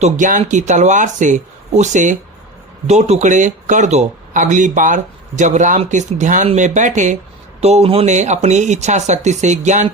तो ज्ञान की तलवार से उसे 2 टुकड़े कर दो। अगली बार जब रामकृष्ण ध्यान में बैठे तो उन्होंने अपनी इच्छा शक्ति से ज्ञान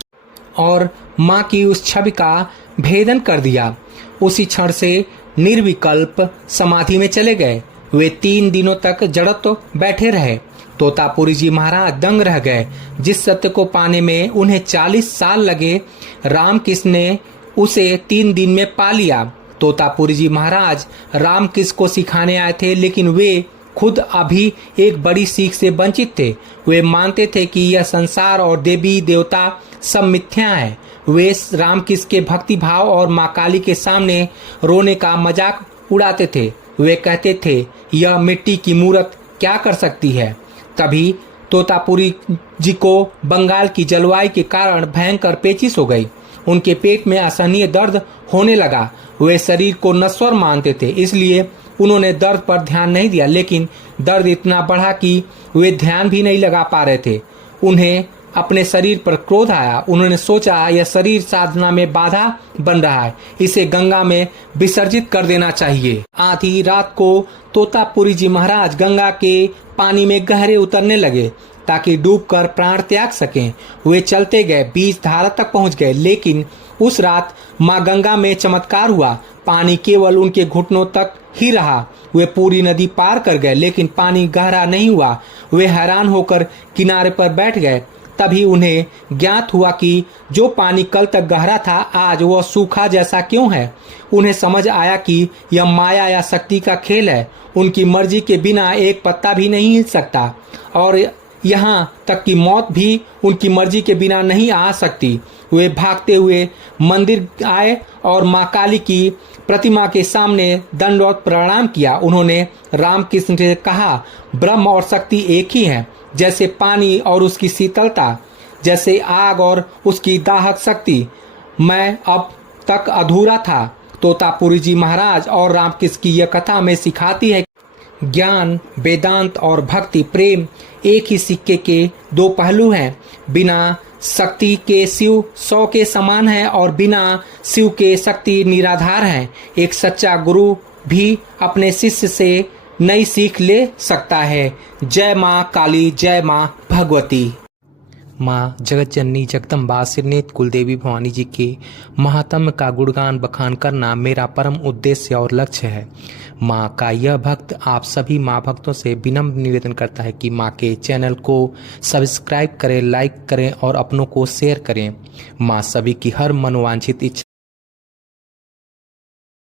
और माँ की उस छवि का भेदन कर दिया। उसी क्षण से निर्विकल्प समाधि में चले गए। वे 3 दिनों तक जड़त्व बैठे रहे। तोतापुरी जी महाराज दंग रह गए। जिस सत्य को पाने में उन्हें 40 साल लगे, रामकृष्ण ने उसे 3 दिन में पा लिया। तोतापुरी जी महाराज रामकृष्ण को सिखाने आए थे, लेकिन वे खुद अभी एक बड़ी सीख से वंचित थे। वे मानते थे कि यह संसार और देवी देवता सब मिथ्या है। वे रामकृष्ण के भक्ति भाव और माँ काली के सामने रोने का मजाक उड़ाते थे। वे कहते थे, यह मिट्टी की मूर्त क्या कर सकती है। तभी तोतापुरी जी को बंगाल की जलवायु के कारण भयंकर पेचिश हो गई। उनके पेट में असहनीय दर्द होने लगा। वे शरीर को नश्वर मानते थे, इसलिए उन्होंने दर्द पर ध्यान नहीं दिया, लेकिन दर्द इतना बढ़ा कि वे ध्यान भी नहीं लगा पा रहे थे। उन्हें अपने शरीर पर क्रोध आया। उन्होंने सोचा, यह शरीर साधना में बाधा बन रहा है, इसे गंगा में विसर्जित कर देना चाहिए। आधी रात को तोतापुरी जी महाराज गंगा के पानी में गहरे उतरने लगे ताकि डूबकर प्राण त्याग सकें। वे चलते गए, बीच धारा तक पहुंच गए, लेकिन उस रात माँ गंगा में चमत्कार हुआ। पानी केवल उनके घुटनों तक ही रहा। वे पूरी नदी पार कर गए, लेकिन पानी गहरा नहीं हुआ। वे हैरान होकर किनारे पर बैठ गए। तभी उन्हें ज्ञात हुआ कि जो पानी कल तक गहरा था, आज वह सूखा जैसा क्यों है। उन्हें समझ आया कि यह माया या शक्ति का खेल है। उनकी मर्जी के बिना एक पत्ता भी नहीं हिल सकता, और यहाँ तक कि मौत भी उनकी मर्जी के बिना नहीं आ सकती। वे भागते हुए मंदिर आए और माँ काली की प्रतिमा के सामने दंडवत प्रणाम किया। उन्होंने रामकृष्ण से कहा, ब्रह्म और शक्ति एक ही है। जैसे पानी और उसकी शीतलता, जैसे आग और उसकी दाहक शक्ति। मैं अब तक अधूरा था। तोतापुरी जी महाराज और रामकृष्ण की यह कथा में सिखाती है, ज्ञान, वेदांत और भक्ति प्रेम एक ही सिक्के के 2 पहलू हैं। बिना शक्ति के शिव 100 के समान है और बिना शिव के शक्ति निराधार है। एक सच्चा गुरु भी अपने शिष्य से नई सीख ले सकता है। जय माँ काली, जय माँ भगवती। माँ जगत जननी जगदम्बा सिरनेत कुलदेवी भवानी जी के महात्म्य का गुणगान बखान करना मेरा परम उद्देश्य और लक्ष्य है। माँ का यह भक्त आप सभी माँ भक्तों से विनम्र निवेदन करता है कि माँ के चैनल को सब्सक्राइब करें, लाइक करें और अपनों को शेयर करें। माँ सभी की हर मनोवांछित इच्छा